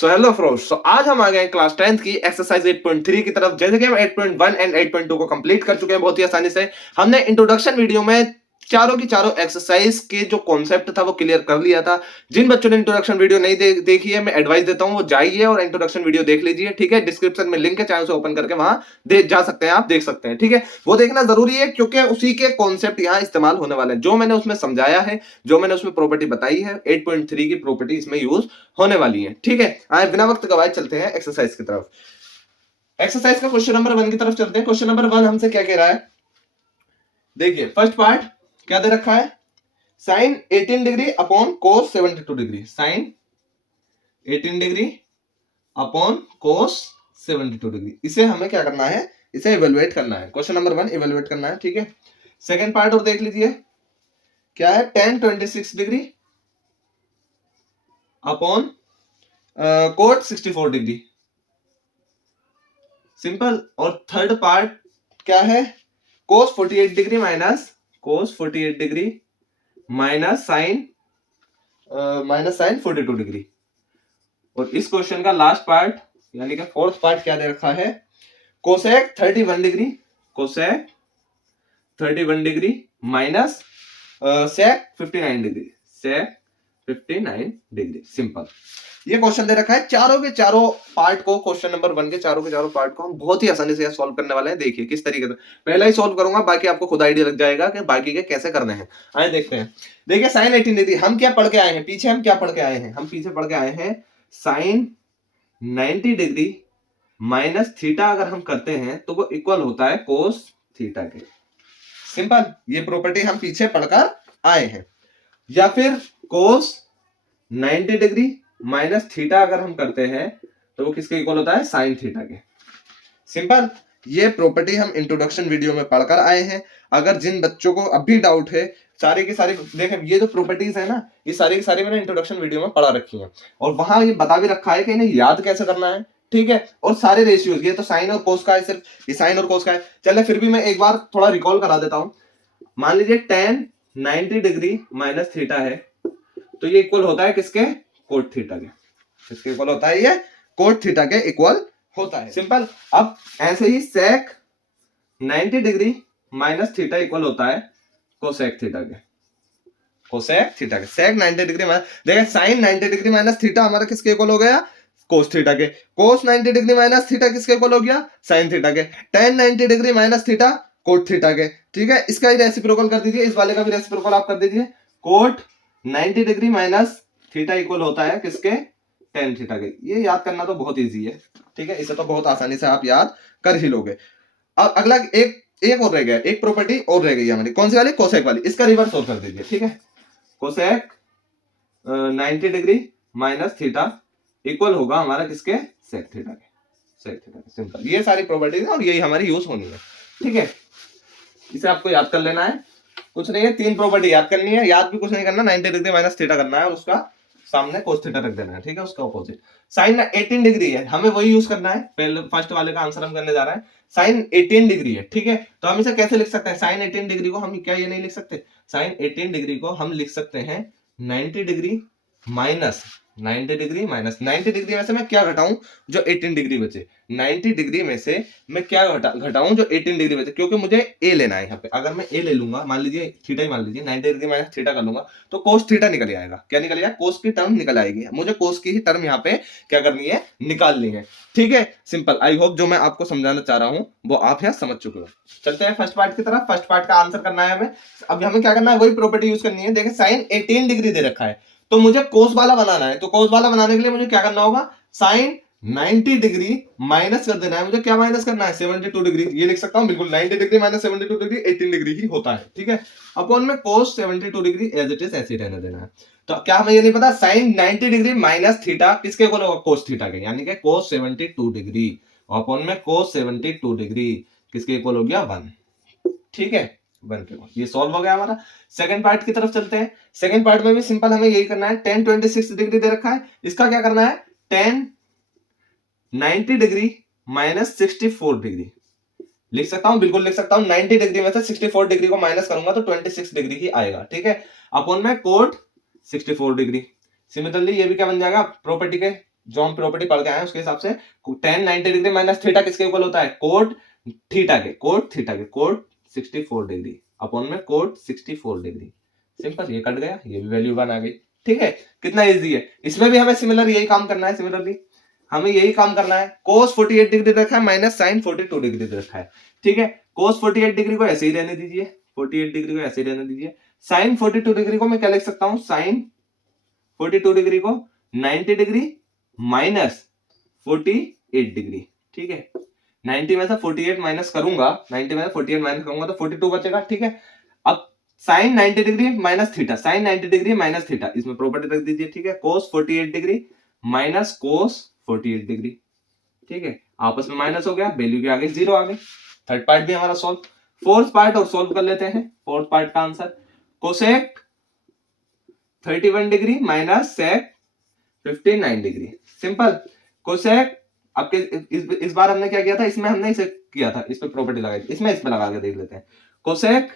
So hello friends, आज हम आ गए हैं क्लास 10th की एक्सरसाइज 8.3 की तरफ। जैसे कि हम 8.1 एंड 8.2 को कंप्लीट कर चुके हैं बहुत ही आसानी से। हमने इंट्रोडक्शन वीडियो में चारों की चारों एक्सरसाइज के जो कॉन्सेप्ट था वो क्लियर कर लिया था। जिन बच्चों ने इंट्रोडक्शन वीडियो नहीं देखी है, मैं एडवाइस देता हूं वो जाइए और इंट्रोडक्शन वीडियो देख लीजिए, ठीक है। डिस्क्रिप्शन में लिंक है, चाहे उसे ओपन करके वहां जा सकते हैं, आप देख सकते हैं, ठीक है। वो देखना जरूरी है क्योंकि उसी के कॉन्सेप्ट यहाँ इस्तेमाल होने वाले हैं। जो मैंने उसमें समझाया है, जो मैंने उसमें प्रॉपर्टी बताई है, 8.3 की प्रॉपर्टी इसमें यूज होने वाली है, ठीक है। आए बिना वक्त गवाए चलते हैं एक्सरसाइज की तरफ। एक्सरसाइज का क्वेश्चन नंबर 1 की तरफ चलते हैं। क्वेश्चन नंबर 1 हमसे क्या कह रहा है, देखिए फर्स्ट पार्ट क्या दे रखा है, sine 18 degree upon cos 72 degree. Sine 18 degree upon cos 72 degree, इसे हमें क्या करना है, इसे इवेलुएट करना है। क्वेश्चन नंबर 1 इवेलुएट करना है, ठीक है। सेकंड पार्ट और देख लीजिए, क्या है, tan 26 degree upon cot 64 degree, simple. और थर्ड पार्ट क्या है, cos 48 degree minus cos 48 degree minus sine 42 degree. और इस क्वेश्चन का लास्ट पार्ट यानी कि फोर्थ पार्ट क्या दे रखा है, cosec 31 degree, cosec 31 degree minus sec 59 degree, sec 59 degree. Simple ये क्वेश्चन दे रखा है। चारों के चारों पार्ट को, क्वेश्चन नंबर 1 के चारों के चारों पार्ट को हम बहुत ही आसानी से सॉल्व करने वाले हैं। देखिए किस तरीके से, पहला ही सॉल्व करूंगा, बाकी आपको खुद आइडिया लग जाएगा कि बाकी के कैसे करने हैं। आए देखते हैं। देखिए साइन 18 डिग्री हम क्या पढ़ के आए हैं, पीछे हम क्या पढ़ के आए हैं, हम पीछे पढ़ के आए हैं साइन 90 डिग्री माइनस थीटा अगर हम करते हैं तो वो इक्वल होता है कोस थीटा के। सिंपल, ये प्रॉपर्टी हम पीछे पढ़कर आए हैं। या फिर कोस 90 डिग्री माइनस थीटा अगर हम करते हैं तो वो किसके इक्वल होता है, साइन थीटा के। सिंपल, ये प्रॉपर्टी हम इंट्रोडक्शन वीडियो में पढ़कर आए हैं। अगर जिन बच्चों को अभी डाउट है, सारी की सारी देखें, ये जो प्रॉपर्टीज है ना, ये सारी की सारी मैंने इंट्रोडक्शन वीडियो में पढ़ा रखी है और वहां ये बता भी रखा है कि इन्हें याद कैसे करना है, ठीक है। और सारे रेशियोज, ये तो साइन और कोस का है, सिर्फ ये साइन और कोस का है। चले फिर भी मैं एक बार थोड़ा रिकॉल करा देता हूं। मान लीजिए tan 90 डिग्री माइनस थीटा है तो ये इक्वल होता है किसके, कोट थीटा के। किसके इक्वल होता है, ये कोट थीटा के इक्वल होता है। सिंपल। अब ऐसे ही सेक 90 डिग्री माइनस थीटा इक्वल होता है कोसेक थीटा के, कोसेक थीटा के। सेक 90 डिग्री माइनस, देखिए साइन 90 डिग्री माइनस थीटा हमारा किसके इक्वल हो गया, कोस थीटा के। कोस 90 डिग्री माइनस थीटा किसके इक्वल हो गया, साइन थीटा के। tan 90 degree minus theta coat theta के, ठीक है। इसका ही रेसिप्रोकल कर दीजिए, इस वाले का भी रेसिप्रोकल आप कर दीजिए। Cot 90 degree minus theta equal होता है किसके, tan थीटा के। ये याद करना तो बहुत इजी है, ठीक है, इसे तो बहुत आसानी से आप याद कर ही लोगे। अब अगला एक और रह गया, एक प्रॉपर्टी और रह गई हमारी, कौन सी वाली, कोसेक वाली। इसका रिवर्स और कर दीजिए, ठीक है। Cosec 90 degree minus theta equal होगा हमारा किसके, सेक थीटा के, सेक थीटा के। सिंपल, ये सारी प्रॉपर्टीज है और यही हमारी यूज होनी है, ठीक है। इसे आपको याद कर लेना है, कुछ नहीं है, 3 प्रॉपर्टी याद करनी है। याद भी कुछ नहीं करना, 90 डिग्री माइनस थीटा करना है और उसका सामने कोस थीटा रख देना है, ठीक है, उसका ऑपोजिट। साइन 18 डिग्री है, हमें वही यूज करना है। पहले फर्स्ट वाले का आंसर हम करने जा रहे हैं। साइन 18 डिग्री है, ठीक है। तो हम इसे कैसे लिख सकते हैं, साइन 18 डिग्री को हम क्या ये नहीं लिख सकते, साइन 18 डिग्री को हम लिख सकते हैं 90 degree minus 90 degree minus 90 degree में से मैं क्या घटाऊं, जो 18 डिग्री बचे। 90 डिग्री में से मैं क्या घटाऊं, जो 18 डिग्री बचे, क्योंकि मुझे ए लेना है यहाँ पे। अगर मैं ए ले लूंगा, मान लीजिए थीटा ही मान लीजिए, 90 डिग्री माइनस थीटा कर लूंगा तो कोस थीटा निकल आएगा। क्या निकल आएगा, कोस की टर्म निकल आएगी। मुझे कोस की ही टर्म यहाँ पे क्या करनी है, निकालनी है, ठीक है। सिंपल, आई होप जो मैं आपको समझाना चाह रहा हूँ वो आप यहाँ समझ चुके हो। चलते हैं फर्स्ट पार्ट की तरफ। फर्स्ट पार्ट का आंसर करना है हमें। अब हमें क्या करना है, वही प्रॉपर्टी यूज करनी है। देखिए साइन 18 डिग्री दे रखा है तो मुझे कोस वाला बनाना है, तो कोस वाला बनाने के लिए मुझे क्या करना होगा, साइन 90 डिग्री माइनस कर देना है। मुझे क्या माइनस करना है, 72 डिग्री। ये लिख सकता हूं बिल्कुल, 90 डिग्री माइनस 72 डिग्री 18 डिग्री ही होता है, ठीक है। अपॉन में कोस 72 डिग्री एज इट इज ऐसे ही रहने देना है। तो क्या हमें ये नहीं पता, साइन 90 डिग्री माइनस थीटा किसके इक्वल होगा, कोस थीटा के, यानी कि कोस 72 डिग्री अपॉन में कोस 72 डिग्री किसके इक्वल हो गया, 1, ठीक है, 1 के। ये सॉल्व हो गया हमारा। सेकंड पार्ट की तरफ चलते हैं। सेकंड पार्ट में भी सिंपल हमें यही करना है। tan 26 डिग्री दे रखा है, इसका क्या करना है, tan 90 डिग्री माइनस 64 डिग्री लिख सकता हूं, बिल्कुल लिख सकता हूं। 90 डिग्री में से 64 डिग्री को माइनस करूंगा तो 26 डिग्री ही आएगा, ठीक है। अपॉन में कोट 64 डिग्री। सिमिलरली ये भी क्या बन जाएगा, प्रॉपर्टी के जो हम प्रॉपर्टी पढ़ के आए हैं उसके हिसाब से tan 90 डिग्री माइनस थीटा किसके इक्वल होता है, कोट थीटा के, कोट 64 डिग्री अपॉन में कोट 64 डिग्री। सिंपल, ये कट गया, ये भी वैल्यू 1 आ गई। ठीक है, कितना इजी है। इसमें भी हमें सिमिलर यही काम करना है, सिमिलरली हमें यही काम करना है। cos 48 डिग्री रखा है माइनस sin 42 डिग्री रखा है। ठीक है, cos 48 डिग्री को ऐसे ही रहने दीजिए, 48 डिग्री को ऐसे ही रहने दीजिए। sin 42 डिग्री को मैं क्या लिख सकता हूं, sin 42 डिग्री को 90 डिग्री माइनस 48 डिग्री। ठीक है, 90 में से 48 माइनस करूंगा, 90 में से 48 माइनस करूंगा तो 42 बचेगा। ठीक है, अब sin 90 degree minus theta, sin 90 degree minus theta, इसमें प्रॉपर्टी रख दीजिए। ठीक है, cos 48 degree minus cos 48 degree. ठीक है, आपस में माइनस हो गया, वैल्यू के आगे 0 आ गई। थर्ड पार्ट भी हमारा सॉल्व। फोर्थ पार्ट और सॉल्व कर लेते हैं। फोर्थ पार्ट का answer cosec 31 degree minus sec 59 degree. Simple, cosec आपके इस बार हमने क्या किया था, इसमें हमने इसे किया था, इस पे प्रॉपर्टी लगाई थी, इसमें इस पे लगा के देख लेते हैं। कोसेक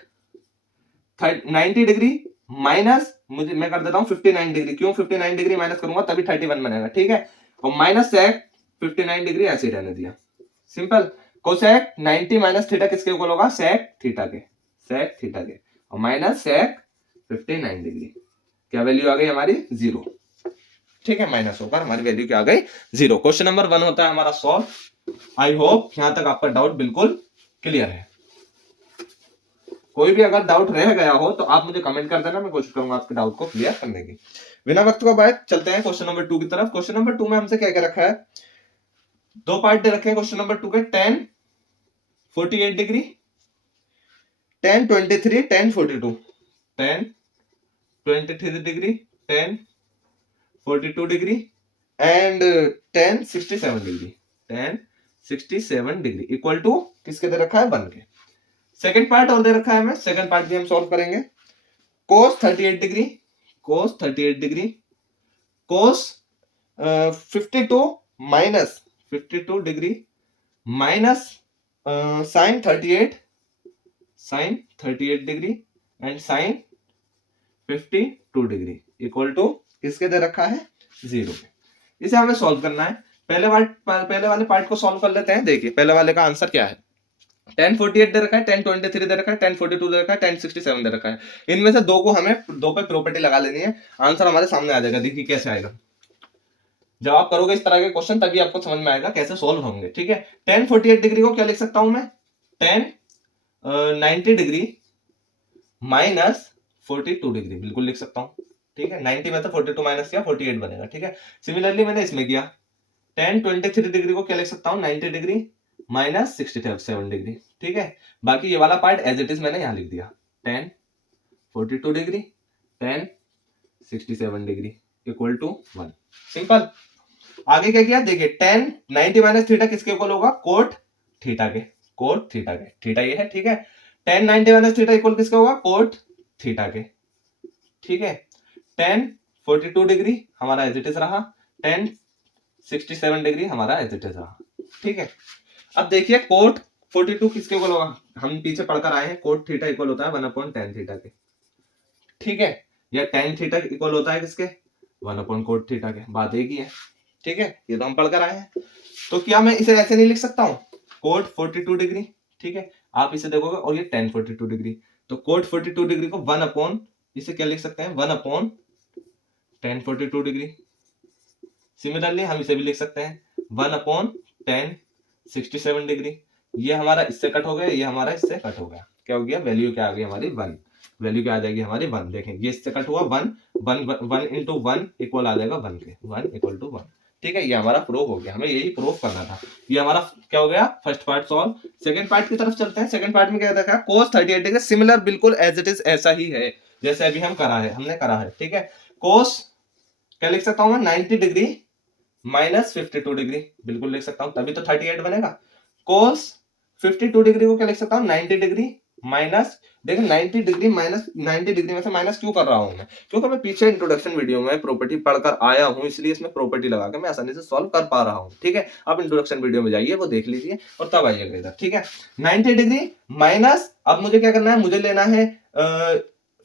90 डिग्री माइनस, मुझे मैं कर देता हूं 59 डिग्री। क्यों 59 डिग्री माइनस करूंगा तभी 31 बनेगा। ठीक है, और माइनस सेक 59 डिग्री ऐसे ही रहने दिया। सिंपल, कोसेक 90 माइनस थीटा किसके इक्वल होगा, सेक थीटा के, सेक थीटा के, और माइनस सेक 59 डिग्री। क्या वैल्यू आ गई हमारी, 0। ठीक है, माइनस होकर हमारी वैल्यू क्या आ गई, 0। क्वेश्चन नंबर 1 होता है हमारा सॉल्व। आई होप यहां तक आपका डाउट बिल्कुल क्लियर है। कोई भी अगर डाउट रह गया हो तो आप मुझे कमेंट कर देना, मैं कोशिश करूंगा आपके डाउट को क्लियर करने की। बिना वक्त को बात चलते हैं क्वेश्चन नंबर 2 की तरफ। क्वेश्चन नंबर 2 में हमसे क्या क्या रखा है, दो पार्ट दे रखे हैं क्वेश्चन नंबर 2 के, tan 48 degree, tan 23, tan 42, tan 23 degree, tan 42 degree and tan 67 degree, tan 67 degree equal to किसके दे रखा है, 1 के। सेकंड पार्ट और दे रखा है हमें, सेकंड पार्ट भी हम सॉल्व करेंगे। cos 38 degree, cos 38 degree, cos 52 minus 52 degree minus sin 38, sin 38 degree and sin 52 degree equal to किसके दे रखा है, 0 पे। इसे हमें सॉल्व करना है। पहले वाले पार्ट को सॉल्व कर लेते हैं। देखिए पहले वाले का आंसर क्या है, tan 48 दे रखा है, tan 23 दे रखा है, tan 42 दे रखा है, tan 67 दे रखा है। इनमें से दो को हमें, दो पे प्रॉपर्टी लगा लेनी है, आंसर हमारे सामने आ जाएगा। देखिए कैसे आएगा, जब आप करोगे इस तरह के क्वेश्चन तभी आपको समझ में आएगा कैसे सॉल्व होंगे। ठीक है, tan 48 डिग्री को क्या लिख सकता हूं मैं, tan 90 डिग्री माइनस 42 डिग्री बिल्कुल लिख सकता हूं। ठीक है, 90 में तो 42 माइनस किया 48 बनेगा। ठीक है, सिमिलरली मैंने इसमें किया, tan 23 डिग्री को क्या लिख सकता हूं, 90 डिग्री माइनस 67 डिग्री। ठीक है, बाकी ये वाला पार्ट एज इट इज मैंने यहां लिख दिया, tan 42 degree tan 67 degree equal to 1। Simple, आगे क्या किया, देखिए tan 90 माइनस थीटा किसके इक्वल होगा, कोट थीटा के, कोट थीटा के, थीटा ये है। ठीक है, tan 90 माइनस थीटा इक्वल किसके होगा, कोट थीटा के। ठीक है, tan 42 डिग्री हमारा एज इट इज रहा, tan 67 डिग्री हमारा एज इट इज रहा। ठीक है, अब देखिए कोट 42 किसके इक्वल होगा, हम पीछे पढ़कर आए हैं, कोट थीटा इक्वल होता है 1/tan थीटा के। ठीक है, या tan थीटा इक्वल होता है किसके, 1/cot थीटा के। बात एक ही है। ठीक है, ये तो हम पढ़कर आए हैं। तो क्या मैं इसे ऐसे नहीं लिख सकता हूं, कोट 42 डिग्री। ठीक है, आप इसे देखोगे और ये tan 42 डिग्री, तो कोट 42 डिग्री को 1/, इसे क्या लिख सकते हैं, 1/tan 42 डिग्री। सिमिलरली हम इसे भी लिख सकते हैं 1/tan 67 डिग्री। ये हमारा इससे कट हो गया, ये हमारा इससे कट हो गया, क्या हो गया, वैल्यू क्या आ गई हमारी, 1। वैल्यू क्या आ जाएगी हमारी, 1। देखें ये इससे कट हुआ, 1 इंटू 1 इक्वल आ जाएगा 1 के, 1 इक्वल टू 1। ठीक है, ये हमारा प्रूफ हो गया, हमें यही प्रूफ करना था। ये हमारा क्या हो गया, first part solve. Second part की तरफ चलते हैं। सेकंड पार्ट में क्या देखा, cos 38 डिग्री, सिमिलर बिल्कुल एज इट इज ऐसा ही है जैसे अभी हमने करा है। ठीक है, cos क्या लिख सकता हूं मैं, 90 डिग्री माइनस 52 डिग्री बिल्कुल लिख सकता हूं, तभी तो 38 बनेगा। cos 52 डिग्री को क्या लिख सकता हूं, 90 डिग्री माइनस, देखो 90 डिग्री माइनस, 90 डिग्री में से माइनस क्यों कर रहा हूं मैं, क्योंकि मैं पीछे इंट्रोडक्शन वीडियो में प्रॉपर्टी पढ़कर आया हूं, इसलिए इसमें प्रॉपर्टी लगा के मैं आसानी से सॉल्व कर पा रहा हूं। ठीक है, आप इंट्रोडक्शन वीडियो में जाइए, वो देख लीजिए और तब आइएगा इधर। ठीक है, 90 डिग्री माइनस, अब मुझे क्या करना है, मुझे लेना है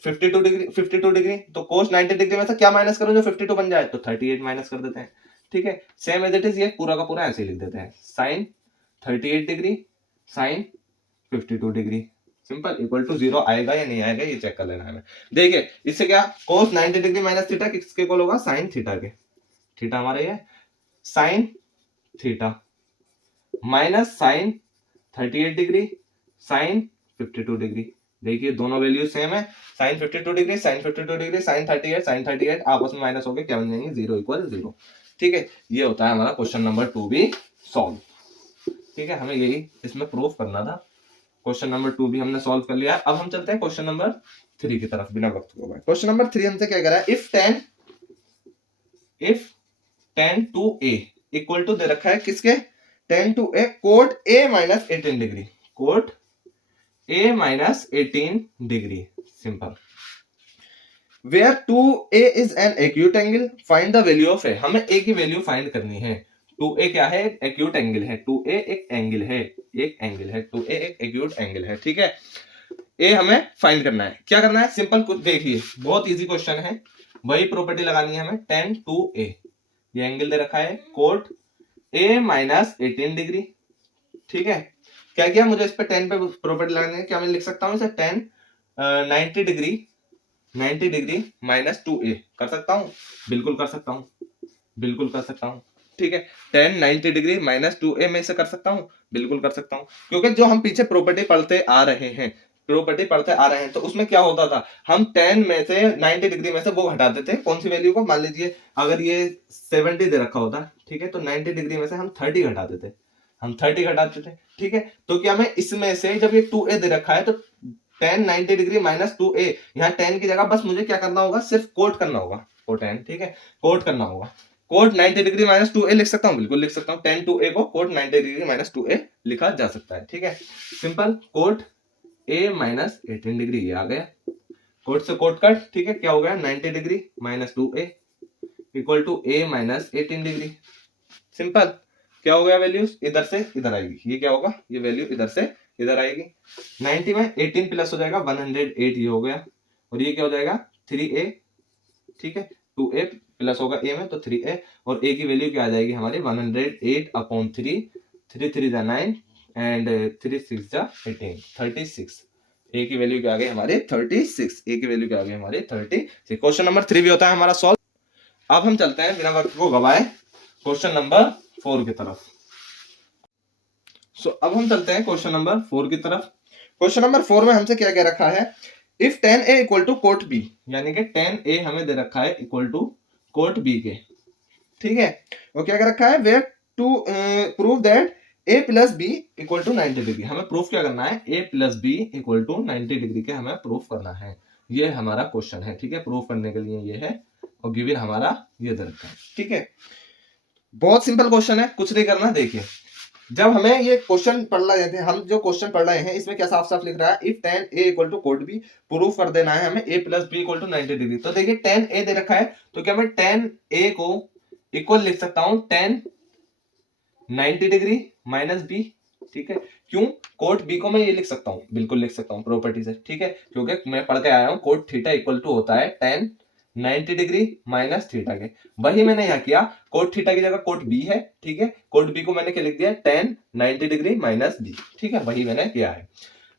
52 डिग्री, 52 डिग्री। तो cos 90 डिग्री में से क्या माइनस करूं जो 52 बन जाए, तो 38 माइनस कर देते हैं। ठीक है, सेम एज इट इज ये पूरा का पूरा ऐसे लिख देते हैं, sine 38 degree sine 52 degree, simple, equal to 0 आएगा या नहीं आएगा ये चेक कर लेना है हमें। देखिए इससे क्या cos 90 डिग्री माइनस थीटा किसके इक्वल होगा, साइन थीटा के, थीटा हमारा ये sine theta minus sine 38 degree sine 52 degree. देखिए दोनों वैल्यू सेम है, sine 52 degree sine 52 degree sine 38 आपस में माइनस होकर क्या बन जाएंगे, 0 इक्वल 0। ठीक है, ये होता है हमारा क्वेश्चन नंबर 2 भी सॉल्व। ठीक है, हमें यही इसमें प्रूफ करना था। क्वेश्चन नंबर 2 भी हमने सॉल्व कर लिया। अब हम चलते हैं क्वेश्चन नंबर 3 की तरफ बिना वक्त गवाए। क्वेश्चन नंबर 3 हमसे क्या कह रहा है, if tan to a equal to दे रखा है किसके, tan to a cot a minus 18 degree, cot a minus 18 degree, simple, where 2a is an acute angle, find the value of a। हमें a की वैल्यू फाइंड करनी है। 2a क्या है, एक्यूट एंगल है, 2a एक एंगल है, एक एंगल है, 2a एक एक्यूट एंगल है। ठीक है, a हमें फाइंड करना है। क्या करना है, सिंपल, कुछ देखिए बहुत इजी क्वेश्चन है, वही प्रॉपर्टी लगानी है हमें, tan टू a, ये एंगल दे रखा है कोट a माइनस 18 डिग्री। ठीक है, क्या किया, मुझे इस पे tan पे प्रॉपर्टी लगानी है, क्या मैं लिख सकता हूँ इसे, tan 90 डिग्री माइनस 2a कर सकता हूँ, बिल्कुल कर सकता हूँ, बिल्कुल कर सकता हूँ। ठीक है, tan 90 डिग्री माइनस 2a में इसे कर सकता हूँ, बिल्कुल कर सकता हूँ, क्योंकि जो हम पीछे प्रॉपर्टी पढ़ते आ रहे हैं तो उसमें क्या होता था, हम tan में से 90 डिग्री में से वो हटा देते, कौन सी वैल्यू को, मान लीजिए अगर ये 70 दे रखा होता, ठीक है, तो 90 डिग्री में से हम 30 घटा देते, हम 30 घटाते थे। ठीक है, तो क्या मैं इसमें से, जब ये 2a दे रखा है तो tan 90 डिग्री माइनस 2a, यहाँ tan की जगह बस मुझे क्या करना होगा, सिर्फ कोट करना होगा, कोटैन। ठीक है, कोट करना होगा, कोट 90 डिग्री माइनस 2a लिख सकता हूँ, बिल्कुल लिख सकता हूँ, tan 2a को कोट 90 डिग्री माइनस 2a लिखा जा सकता है। ठीक है, simple, cot a minus 18 degree, ये आ गया, कोट से कोट कट। ठीक है, क्या हो गया, 90 degree minus 2a equal to a minus 18 degree, simple, क्या हो गया, वैल्यू इधर से इधर आएगी, ये क्या होगा, ये वैल्यू इधर से इधर आएगी, 90 में 18 प्लस हो जाएगा 108, ये हो गया, और ये क्या हो जाएगा 3a। ठीक है, 2a प्लस होगा a में तो 3a, और a की वैल्यू क्या आ जाएगी हमारी 108 अपॉन 3, 3 3 जा 9 एंड 3 6 जा 18, 36। a की वैल्यू क्या आ गई हमारे 36, a की वैल्यू क्या आ गई हमारे 36। क्वेश्चन नंबर 3 भी होता है हमारा सॉल्व। अब हम चलते हैं बिना वक्त को गवाए क्वेश्चन नंबर 4 की तरफ। अब हम चलते हैं क्वेश्चन नंबर 4 की तरफ। क्वेश्चन नंबर 4 में हमसे क्या कह रखा है, if tan a equal to cot b, यानी कि tan a हमें दे रखा है इक्वल टू कोट b के। ठीक है, और क्या कह रखा है, where to prove that a plus b equal to 90 degree. हमें प्रूफ क्या करना है, a plus b equal to 90 degree के हमें प्रूफ करना है, ये हमारा क्वेश्चन है। ठीक है, प्रूफ करने के लिए ये है, और गिवन हमारा ये दे रखा है। ठीक है, बहुत सिंपल क्वेश्चन है, कुछ नहीं करना। देखिए जब हमें ये क्वेश्चन पढ़ रहे थे, हम जो क्वेश्चन पढ़ रहे हैं इसमें क्या साफ साफ लिख रहा है, if tan a equal to cot b, proof कर देना है हमें a plus b equal to 90 degree. तो देखिए tan a दे रखा है, तो क्या मैं tan a को इक्वल लिख सकता हूं tan 90 डिग्री माइनस b। ठीक है, क्यों, कोट b को मैं ये लिख सकता हूं, बिल्कुल लिख सकता हूं प्रॉपर्टी से। ठीक है, क्योंकि मैं पढ़ के आया हूं कोट थीटा इक्वल टू होता है tan 90 डिग्री माइनस थीटा के, वही मैंने यहाँ किया, कोट थीटा की जगह कोट बी है। ठीक है, कोट बी को मैंने क्या लिख दिया, tan 90 डिग्री माइनस बी। ठीक है, वही मैंने किया है।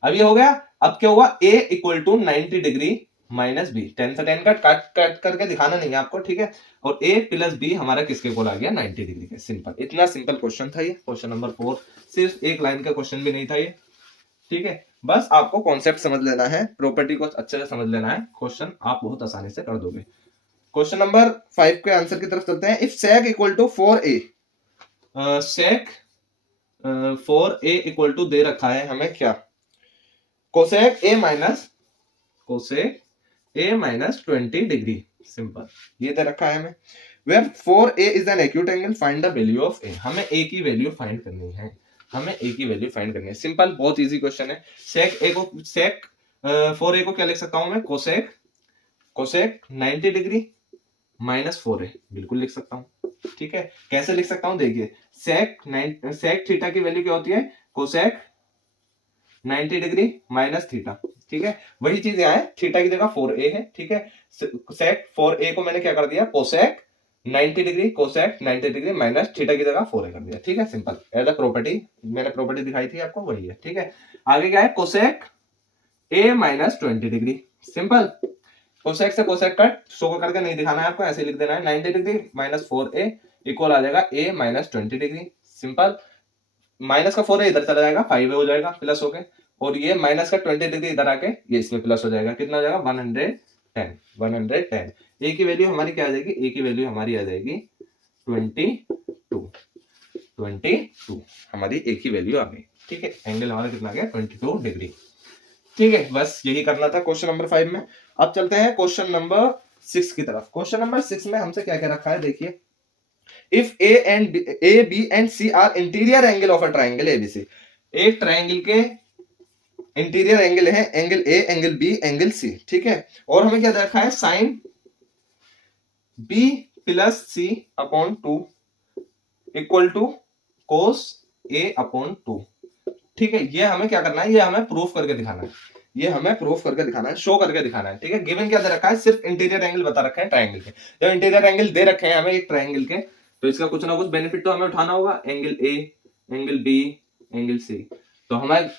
अब ये हो गया, अब क्या हुआ, a equal to 90 degree minus B, tan से टेन कट करके दिखाना नहीं है आपको। ठीक है, और a प्लस बी हमारा किसके इक्वल आ गया, 90 डिग्री के। सिंपल, इतना सिंपल क्वेश्चन था ये, क्वेश्चन नंबर 4, सिर्फ एक लाइन का क्वेश्चन भी नहीं था ये। ठीक है, बस आपको कॉन्सेप्ट समझ लेना है, प्रॉपर्टी को अच्छे से समझ लेना है, क्वेश्चन आप बहुत आसानी से कर दोगे। क्वेश्चन नंबर 5 के आंसर की तरफ चलते हैं। If sec equal to 4a, sec 4a equal to दे रखा है हमें क्या, cosec a minus 20 degree, simple, ये दे रखा है हमें। Where 4a is an acute angle, find the value of a। हमें a की वैल्यू फाइंड करनी है, हमें a की वैल्यू फाइंड करनी है। सिंपल, बहुत इजी क्वेश्चन है। sec 4a को क्या लिख सकता हूं मैं, cosec 90 डिग्री माइनस 4a, बिल्कुल लिख सकता हूं। ठीक है, कैसे लिख सकता हूं, देखिए sec थीटा की वैल्यू क्या होती है, cosec 90 डिग्री माइनस थीटा। ठीक है, वही चीज यहाँ है, थीटा की जगह 4a है। ठीक है, sec 4a को मैंने क्या कर दिया, cosec 90 degree cosec 90 degree minus theta की जगह 4a कर दिया, ठीक है, सिंपल एज अ प्रॉपर्टी, मैंने प्रॉपर्टी दिखाई थी आपको, वही है, ठीक है। आगे क्या है, cosec a minus 20 degree, simple cosec से कोसेक कट, शो करके नहीं दिखाना है आपको, ऐसे लिख देना है 90 डिग्री माइनस 4a इक्वल आ जाएगा a minus 20 degree, simple minus का 4a इधर चला जाएगा 5a हो जाएगा प्लस हो गए, और ये माइनस का 20 डिग्री इधर आके ये इसमें प्लस हो जाएगा, कितना हो जाएगा 110 a की वैल्यू हमारी क्या आ जाएगी, a की वैल्यू हमारी आ जाएगी 22 हमारी a की वैल्यू आ गई, ठीक है, एंगल हमारा कितना आ गया 22 डिग्री, ठीक है, बस यही करना था क्वेश्चन नंबर 5 में। अब चलते हैं क्वेश्चन नंबर 6 की तरफ। क्वेश्चन नंबर 6 में हमसे क्या क्या रखा है, देखिए, if A B and C are interior angle of a triangle ABC, एक ट्राइंगल के इंटीरियर एंगल है, angle A, angle B, angle C, ठीक है, और हमें क्या रखा है, sine B plus C upon 2 equal to cos A upon 2, ठीक है, ये हमें क्या करना है, ये हमें प्रूफ करके दिखाना है, ये हमें प्रूफ करके दिखाना है, शो करके दिखाना है, ठीक है। गिवन क्या दे रखा है, सिर्फ इंटीरियर एंगल बता रखा है ट्राइंगल के, जब इंटीरियर एंगल दे रखे हैं हमें एक ट्राइंगल के, तो इसका कुछ ना कुछ बेनिफिट तो हमें उठाना होगा, angle A, angle B, angle C, तो हमें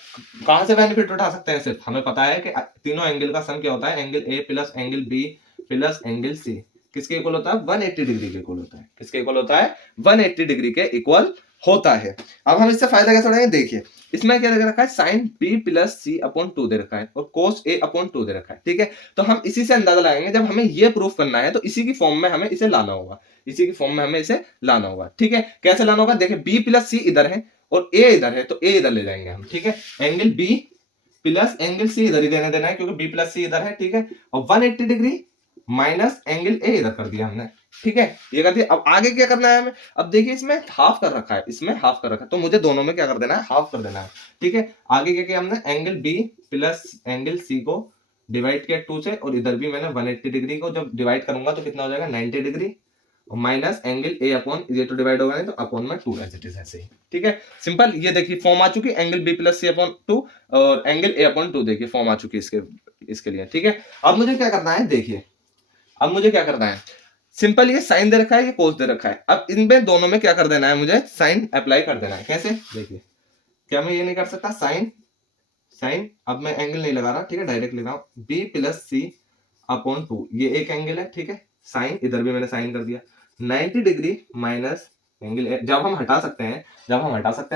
कहां से बेनिफिट उठा सकते हैं, सिर्फ हमें पता है कि तीनों एंगल का सम क्या होता है, angle A plus angle B plus angle C किसके इक्वल होता है, 180 डिग्री के इक्वल होता है, किसके इक्वल होता है, 180 डिग्री के इक्वल होता है। अब हम इससे फायदा कैसे उठाएंगे, देखिए, इसमें क्या दे रखा है, sine B plus C upon 2 दे रखा है और कोस ए अपॉन 2 दे रखा है, ठीक है, तो हम इसी से अंदाजा लगाएंगे, जब हमें ये प्रूफ करना है तो इसी की फॉर्म में हमें इसे लाना होगा, इसी की फॉर्म में हमें इसे लाना होगा, ठीक है, कैसे लाना होगा, देखिए, बी प्लस सी इधर है और ए इधर है, तो ए इधर ले जाएंगे हम, ठीक है, angle B plus angle C इधर ही देने देना है क्योंकि बी प्लस सी इधर है, ठीक है, और 180 डिग्री माइनस एंगल ए इधर कर दिया हमने, ठीक है, ये कर दिया। अब आगे क्या करना है हमें, अब देखिए इसमें हाफ कर रखा है, इसमें हाफ कर रखा है, तो मुझे दोनों में क्या कर देना है, हाफ कर देना है, ठीक है। आगे क्या किया हमने, angle B plus angle C को डिवाइड किया 2 से, और इधर भी मैंने 180 डिग्री को जब डिवाइड करूंगा तो कितना हो जाएगा 90 डिग्री, और माइनस एंगल ए अपॉन, ये तो डिवाइड होगा नहीं तो अपॉन में 2 एज इट इज, ऐसे ही, ठीक है, सिंपल। ये देखिए फॉर्म आ चुकी, angle B plus C upon 2 और एंगल ए अपॉन 2, देखिए फॉर्म आ चुकी इसके लिए, ठीक है। अब मुझे क्या करना है, देखिए, अब मुझे क्या करना है, सिंपल, ये साइन दे रखा है, ये कोस दे रखा है, अब इनमें दोनों में क्या कर देना है, मुझे साइन अप्लाई कर देना है, कैसे, देखिए, क्या मैं ये नहीं कर सकता, साइन साइन, अब मैं एंगल नहीं लगा रहा, ठीक है, डायरेक्ट ले रहा हूं, बी प्लस सी अपॉन 2, ये एक एंगल है, ठीक है, साइन, इधर भी मैंने साइन कर दिया, 90 डिग्री माइनस एंगल, जब हम हटा सकते हैं,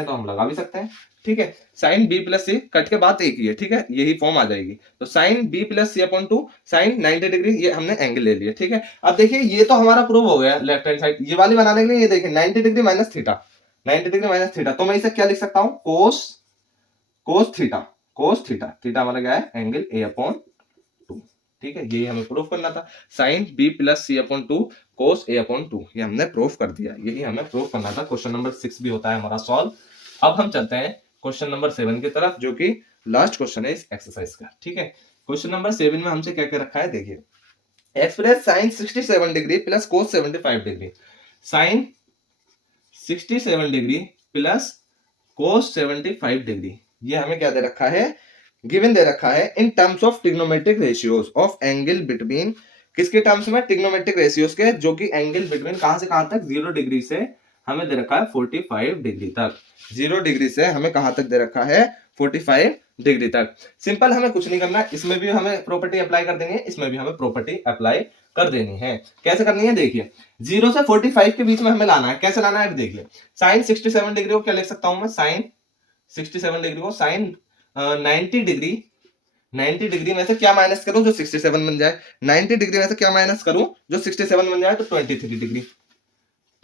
तो हम लगा भी सकते हैं, ठीक है, साइन बी प्लस सी कट के बाद एक ही है, ठीक है, यही फॉर्म आ जाएगी, तो sign B plus C upon 2 sign 90 degree, ये हमने एंगल ले लिया, ठीक है। अब देखिए ये तो हमारा प्रूव हो गया लेफ्ट हैंड साइड, ये वाली बनाने के लिए ये देखिए 90 degree minus theta, 90 degree minus theta, तो मैं इसे क्या लिख सकता हूं, कोस थीटा, थीटा हमारा क्या है, एंगल ए अपॉन 2, ठीक है, यही हमें प्रूफ करना था, sign B plus C upon 2 cos A upon 2, ये हमने प्रूफ कर दिया, यही हमें प्रूफ करना था। क्वेश्चन नंबर 6 भी होता है हमारा सॉल्व। अब हम चलते हैं क्वेश्चन नंबर 7 की तरफ, जो कि लास्ट क्वेश्चन है इस एक्सरसाइज का, ठीक है। क्वेश्चन नंबर 7 में हमसे क्या क्या रखा है, देखिए, express sine 67 degree plus cos 75 degree, sine 67 degree plus cos 75 degree, ये हमें क्या दे रखा है, गिवन दे रखा है, in terms of trigonometric ratios of angle between, किसके टर्म्स में, ट्रिग्नोमेट्रिक रेशियोज के, जो कि एंगल बिटवीन कहां से कहां तक, 0 डिग्री से हमें दे रखा है 45 डिग्री तक, 0 डिग्री से हमें कहां तक दे रखा है, 45 डिग्री तक। सिंपल, हमें कुछ नहीं करना, इसमें भी हमें प्रॉपर्टी अप्लाई कर देनी है, इसमें भी हमें प्रॉपर्टी अप्लाई कर देनी है। कैसे करनी है, देखिए, 0 से 45 के बीच में हमें लाना है, कैसे लाना है, देखिए, साइन 67 डिग्री को क्या लिख सकता हूं मैं, साइन 67 डिग्री को साइन 90 डिग्री में से क्या माइनस करूं जो 67 बन जाए, 90 डिग्री में से क्या माइनस करूं जो 67 बन जाए, तो 23 डिग्री,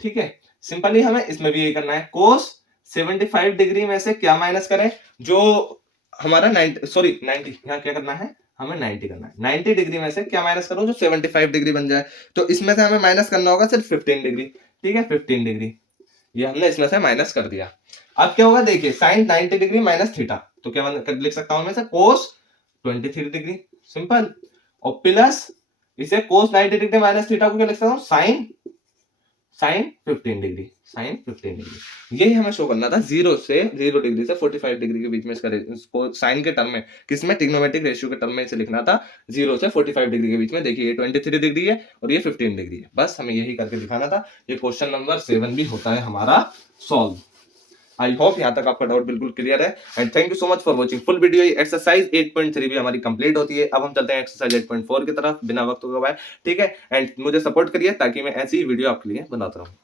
ठीक है। सिंपली हमें इसमें भी यही करना है, कोस 75 डिग्री में से क्या माइनस करें जो हमारा 90 यहाँ क्या करना है, हमें 90 करना है, 90 डिग्री में से क्या माइनस करूं जो 75 डिग्री बन जाए, तो इसमें से हमें माइनस करना होगा सिर्फ 15 डिग्री, ठीक है, 15 डिग्री, ये हमने इसमें से माइनस कर दिया। अब क्या होगा, देखिए, साइन 90 डिग्री माइनस थीटा, तो क्या लिख सकता हूं मैं से, कोस 23 डिग्री, सिंपल, और प्लस इसे कोस 90 डिग्री माइनस थीटा को क्या लिख सकता हूं, sine sine 15 degree, sine 15 degree. यही हमें शो करना था 0 डिग्री से 45 डिग्री के बीच में इसको साइन के टर्म में, किसमें, ट्रिग्नोमेट्रिक रेशियो के टर्म में इसे लिखना था 0 से 45 डिग्री के बीच में। देखिए ये 23 डिग्री है और ये 15 डिग्री है, बस हमें यही करके दिखाना था। ये क्वेश्चन नंबर 7 भी होता है हमारा सॉल्व। आई होप यहाँ तक आपका डाउट बिल्कुल क्लियर है and thank you so much for watching full video. Exercise 8.3 भी हमारी कंप्लीट होती है। अब हम चलते हैं एक्सरसाइज 8.4 की तरफ बिना वक्त गवाए, ठीक है। एंड मुझे सपोर्ट करिए ताकि मैं ऐसी वीडियो आपके लिए बनाता रहूं।